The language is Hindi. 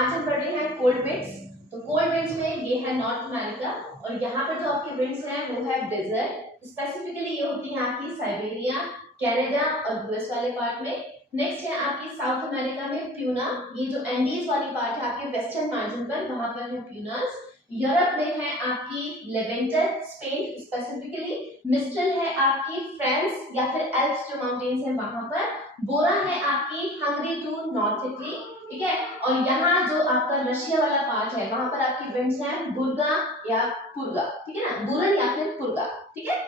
आज हम पढ़ रहे हैं कोल्ड विंड्स। तो कोल्ड विंड्स में ये है नॉर्थ अमेरिका और यहाँ पर जो आपके विंड्स हैं वो है डेजर्ट। स्पेसिफिकली ये होती है आपकी साइबेरिया, कनाडा और यूएस वाले पार्ट में। नेक्स्ट है आपकी साउथ अमेरिका में प्यूना, ये जो एंडीज वाली पार्ट है आपके वेस्टर्न मार्जिन पर, वहां पर है प्यूनास। यूरोप में है आपकी लेवेंटर, स्पेन स्पेसिफिकली। मिस्टल है आपकी फ्रांस या फिर एल्प्स जो माउंटेन्स है वहां पर। बोरा है आपकी हंगरी टू नॉर्थ इटली, ठीक है। और यहाँ जो आपका रशिया वाला पार्ट है वहां पर आपकी विंड्स हैं बुर्गा या पुर्गा, ठीक है ना, बुरन या फिर पुर्गा, ठीक है।